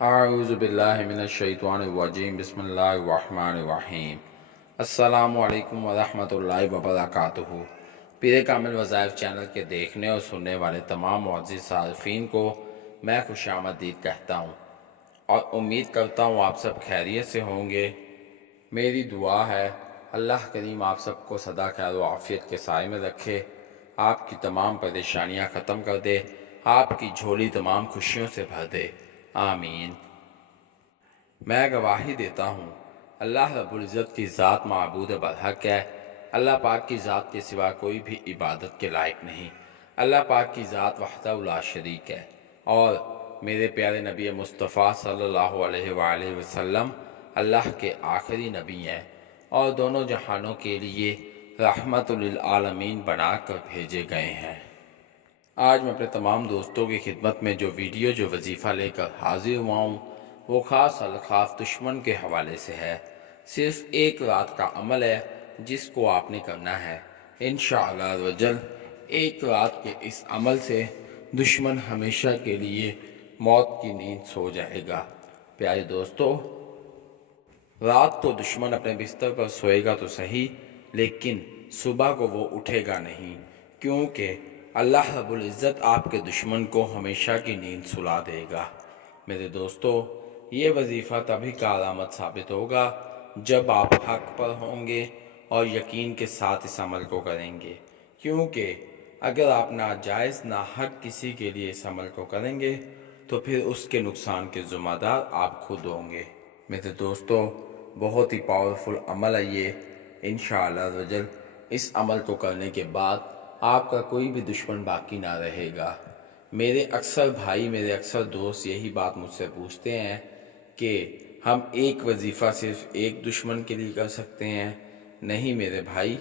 اعوذ باللہ من الشیطان الرجیم بسم اللہ الرحمن الرحیم۔ السلام علیکم ورحمۃ اللہ وبرکاتہ۔ پیر کامل وظائف چینل کے دیکھنے اور سننے والے تمام معزز صارفین کو میں خوش آمدید کہتا ہوں اور امید کرتا ہوں آپ سب خیریت سے ہوں گے۔ میری دعا ہے اللہ کریم آپ سب کو سدا خیر و عافیت کے سائے میں رکھے، آپ کی تمام پریشانیاں ختم کر دے، آپ کی جھولی تمام خوشیوں سے بھر دے، آمین۔ میں گواہی دیتا ہوں اللہ رب العزت کی ذات معبود برحق ہے، اللہ پاک کی ذات کے سوا کوئی بھی عبادت کے لائق نہیں، اللہ پاک کی ذات وحدہ لا شریک ہے، اور میرے پیارے نبی مصطفیٰ صلی اللہ علیہ وآلہ وسلم اللہ کے آخری نبی ہیں اور دونوں جہانوں کے لیے رحمت للعالمین بنا کر بھیجے گئے ہیں۔ آج میں اپنے تمام دوستوں کی خدمت میں جو وظیفہ لے کر حاضر ہوا ہوں وہ خاص الخاص دشمن کے حوالے سے ہے۔ صرف ایک رات کا عمل ہے جس کو آپ نے کرنا ہے، انشاءاللہ وجل ایک رات کے اس عمل سے دشمن ہمیشہ کے لیے موت کی نیند سو جائے گا۔ پیارے دوستو، رات کو دشمن اپنے بستر پر سوئے گا تو صحیح، لیکن صبح کو وہ اٹھے گا نہیں، کیونکہ اللہ رب العزت آپ کے دشمن کو ہمیشہ کی نیند سلا دے گا۔ میرے دوستو، یہ وظیفہ تبھی کارآمد ثابت ہوگا جب آپ حق پر ہوں گے اور یقین کے ساتھ اس عمل کو کریں گے، کیونکہ اگر آپ ناجائز ناحق کسی کے لیے اس عمل کو کریں گے تو پھر اس کے نقصان کے ذمہ دار آپ خود ہوں گے۔ میرے دوستو، بہت ہی پاورفل عمل ہے یہ، انشاءاللہ رجل اس عمل کو کرنے کے بعد آپ کا کوئی بھی دشمن باقی نہ رہے گا۔ میرے اکثر بھائی، میرے اکثر دوست یہی بات مجھ سے پوچھتے ہیں کہ ہم ایک وظیفہ صرف ایک دشمن کے لیے کر سکتے ہیں۔ نہیں میرے بھائی،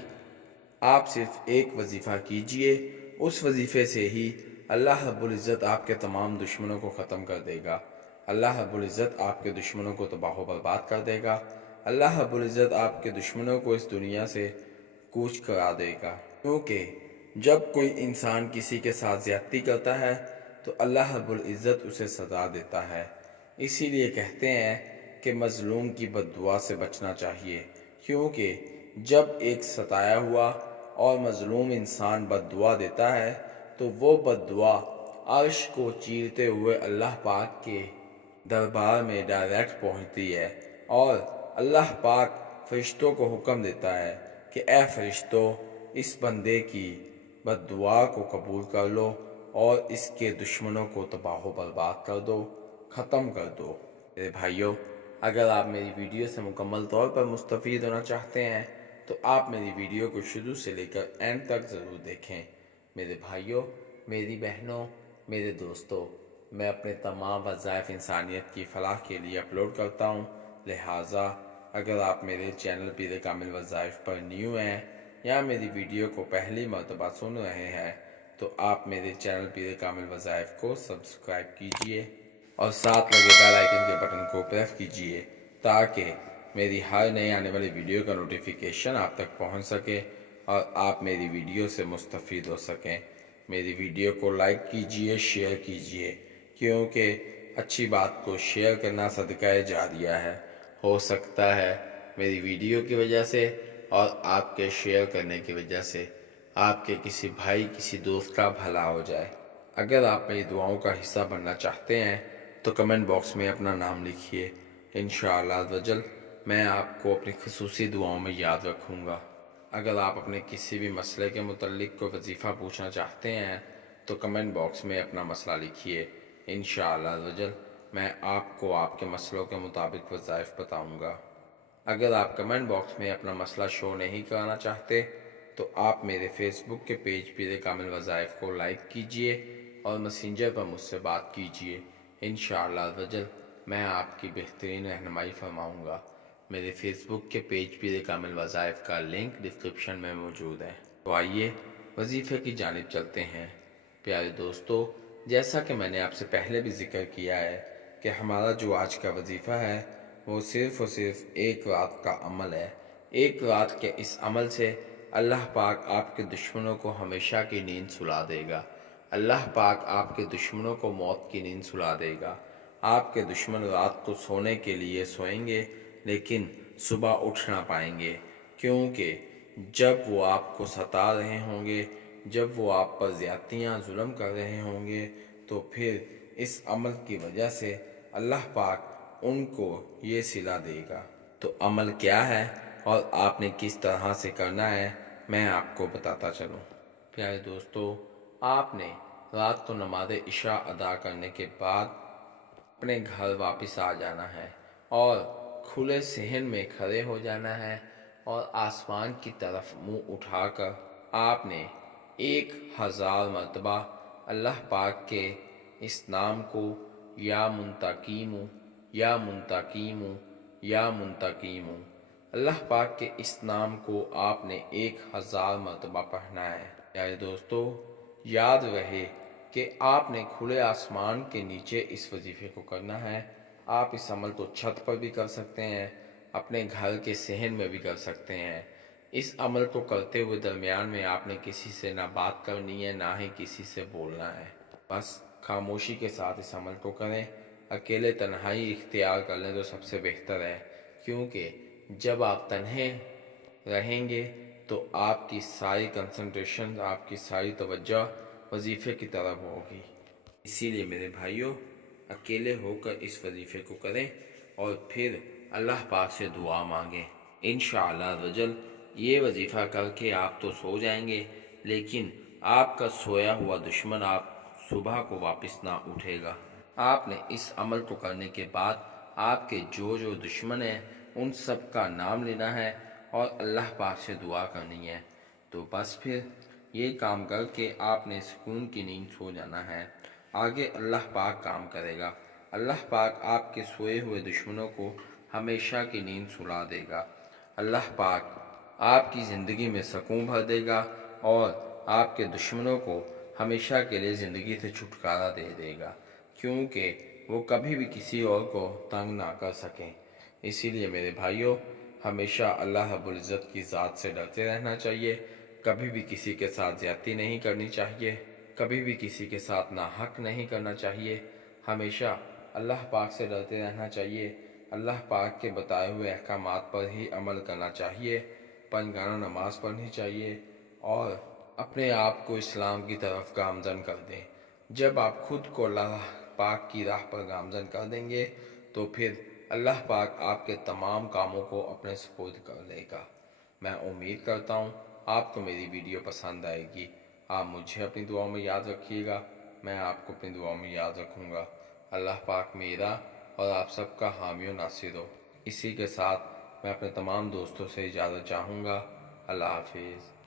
آپ صرف ایک وظیفہ کیجئے، اس وظیفے سے ہی اللہ رب العزت آپ کے تمام دشمنوں کو ختم کر دے گا، اللہ رب العزت آپ کے دشمنوں کو تباہ و برباد کر دے گا، اللہ رب العزت آپ کے دشمنوں کو اس دنیا سے کوچ کرا دے گا، کیونکہ جب کوئی انسان کسی کے ساتھ زیادتی کرتا ہے تو اللہ رب العزت اسے سزا دیتا ہے۔ اسی لیے کہتے ہیں کہ مظلوم کی بد دعا سے بچنا چاہیے، کیونکہ جب ایک ستایا ہوا اور مظلوم انسان بد دعا دیتا ہے تو وہ بد دعا عرش کو چیرتے ہوئے اللہ پاک کے دربار میں ڈائریکٹ پہنچتی ہے، اور اللہ پاک فرشتوں کو حکم دیتا ہے کہ اے فرشتوں، اس بندے کی بد دعا کو قبول کر لو اور اس کے دشمنوں کو تباہ و برباد کر دو، ختم کر دو۔ میرے بھائیوں، اگر آپ میری ویڈیو سے مکمل طور پر مستفید ہونا چاہتے ہیں تو آپ میری ویڈیو کو شروع سے لے کر اینڈ تک ضرور دیکھیں۔ میرے بھائیوں، میری بہنوں، میرے دوستوں، میں اپنے تمام وظائف انسانیت کی فلاح کے لیے اپلوڈ کرتا ہوں، لہٰذا اگر آپ میرے چینل پیر کامل وظائف پر نیو ہیں یا میری ویڈیو کو پہلی مرتبہ سن رہے ہیں تو آپ میرے چینل پیر کامل وظائف کو سبسکرائب کیجئے اور ساتھ لگے بیل آئیکن کے بٹن کو پریس کیجئے تاکہ میری ہر نئے آنے والی ویڈیو کا نوٹیفیکیشن آپ تک پہنچ سکے اور آپ میری ویڈیو سے مستفید ہو سکیں۔ میری ویڈیو کو لائک کیجئے، شیئر کیجئے، کیونکہ اچھی بات کو شیئر کرنا صدقہ جاریہ ہے۔ ہو سکتا ہے میری ویڈیو کی وجہ سے اور آپ کے شیئر کرنے کی وجہ سے آپ کے کسی بھائی، کسی دوست کا بھلا ہو جائے۔ اگر آپ میری دعاؤں کا حصہ بننا چاہتے ہیں تو کمنٹ باکس میں اپنا نام لکھیے، انشاءاللہ وجل میں آپ کو اپنی خصوصی دعاؤں میں یاد رکھوں گا۔ اگر آپ اپنے کسی بھی مسئلے کے متعلق کوئی وظیفہ پوچھنا چاہتے ہیں تو کمنٹ باکس میں اپنا مسئلہ لکھیے، انشاءاللہ وجل میں آپ کو آپ کے مسئلوں کے مطابق وظائف بتاؤں گا۔ اگر آپ کمنٹ باکس میں اپنا مسئلہ شو نہیں کرانا چاہتے تو آپ میرے فیس بک کے پیج پیر کامل وظائف کو لائک کیجئے اور میسنجر پر مجھ سے بات کیجئے، انشاءاللہ وجل میں آپ کی بہترین رہنمائی فرماؤں گا۔ میرے فیس بک کے پیج پیر کامل وظائف کا لنک ڈسکرپشن میں موجود ہے۔ تو آئیے وظیفے کی جانب چلتے ہیں۔ پیارے دوستو، جیسا کہ میں نے آپ سے پہلے بھی ذکر کیا ہے کہ ہمارا جو آج کا وظیفہ ہے وہ صرف اور صرف ایک رات کا عمل ہے۔ ایک رات کے اس عمل سے اللہ پاک آپ کے دشمنوں کو ہمیشہ کی نیند سلا دے گا، اللہ پاک آپ کے دشمنوں کو موت کی نیند سلا دے گا، آپ کے دشمن رات کو سونے کے لیے سوئیں گے لیکن صبح اٹھ نہ پائیں گے، کیونکہ جب وہ آپ کو ستا رہے ہوں گے، جب وہ آپ پر زیادتیاں ظلم کر رہے ہوں گے، تو پھر اس عمل کی وجہ سے اللہ پاک ان کو یہ صلہ دے گا۔ تو عمل کیا ہے اور آپ نے کس طرح سے کرنا ہے، میں آپ کو بتاتا چلوں۔ پیارے دوستو، آپ نے رات کو نماز عشاء ادا کرنے کے بعد اپنے گھر واپس آ جانا ہے اور کھلے صحن میں کھڑے ہو جانا ہے اور آسمان کی طرف منہ اٹھا کر آپ نے 1000 مرتبہ اللہ پاک کے اس نام کو یا منتقیم یا منتقیم یا منتقیم، اللہ پاک کے اس نام کو آپ نے 1000 مرتبہ پڑھنا ہے۔ پیارے دوستو، یاد رہے کہ آپ نے کھلے آسمان کے نیچے اس وظیفے کو کرنا ہے۔ آپ اس عمل تو چھت پر بھی کر سکتے ہیں، اپنے گھر کے صحن میں بھی کر سکتے ہیں۔ اس عمل کو کرتے ہوئے درمیان میں آپ نے کسی سے نہ بات کرنی ہے، نہ ہی کسی سے بولنا ہے، بس خاموشی کے ساتھ اس عمل کو کریں۔ اکیلے تنہائی اختیار کر لیں تو سب سے بہتر ہے، کیونکہ جب آپ تنہے رہیں گے تو آپ کی ساری کنسنٹریشن، آپ کی ساری توجہ وظیفے کی طرف ہوگی۔ اسی لیے میرے بھائیوں، اکیلے ہو کر اس وظیفے کو کریں اور پھر اللہ پاک سے دعا مانگیں۔ انشاءاللہ رجل یہ وظیفہ کر کے آپ تو سو جائیں گے، لیکن آپ کا سویا ہوا دشمن آپ صبح کو واپس نہ اٹھے گا۔ آپ نے اس عمل کو کرنے کے بعد آپ کے جو دشمن ہیں ان سب کا نام لینا ہے اور اللہ پاک سے دعا کرنی ہے۔ تو بس پھر یہ کام کر کے آپ نے سکون کی نیند سو جانا ہے۔ آگے اللہ پاک کام کرے گا۔ اللہ پاک آپ کے سوئے ہوئے دشمنوں کو ہمیشہ کی نیند سلا دے گا۔ اللہ پاک آپ کی زندگی میں سکون بھر دے گا اور آپ کے دشمنوں کو ہمیشہ کے لیے زندگی سے چھٹکارا دے دے گا، کیونکہ وہ کبھی بھی کسی اور کو تنگ نہ کر سکیں۔ اسی لیے میرے بھائیوں، ہمیشہ اللہ رب العزت کی ذات سے ڈرتے رہنا چاہیے، کبھی بھی کسی کے ساتھ زیادتی نہیں کرنی چاہیے، کبھی بھی کسی کے ساتھ ناحق نہیں کرنا چاہیے، ہمیشہ اللہ پاک سے ڈرتے رہنا چاہیے، اللہ پاک کے بتائے ہوئے احکامات پر ہی عمل کرنا چاہیے، پنجگانہ نماز پڑھنی چاہیے اور اپنے آپ کو اسلام کی طرف گامزن کر دیں۔ جب آپ خود کو اللہ پاک کی راہ پر گامزن کر دیں گے تو پھر اللہ پاک آپ کے تمام کاموں کو اپنے سپرد کر لے گا۔ میں امید کرتا ہوں آپ کو میری ویڈیو پسند آئے گی۔ آپ مجھے اپنی دعاؤں میں یاد رکھیے گا، میں آپ کو اپنی دعاؤں میں یاد رکھوں گا۔ اللہ پاک میرا اور آپ سب کا حامی و ناصر ہو۔ اسی کے ساتھ میں اپنے تمام دوستوں سے اجازت چاہوں گا۔ اللہ حافظ۔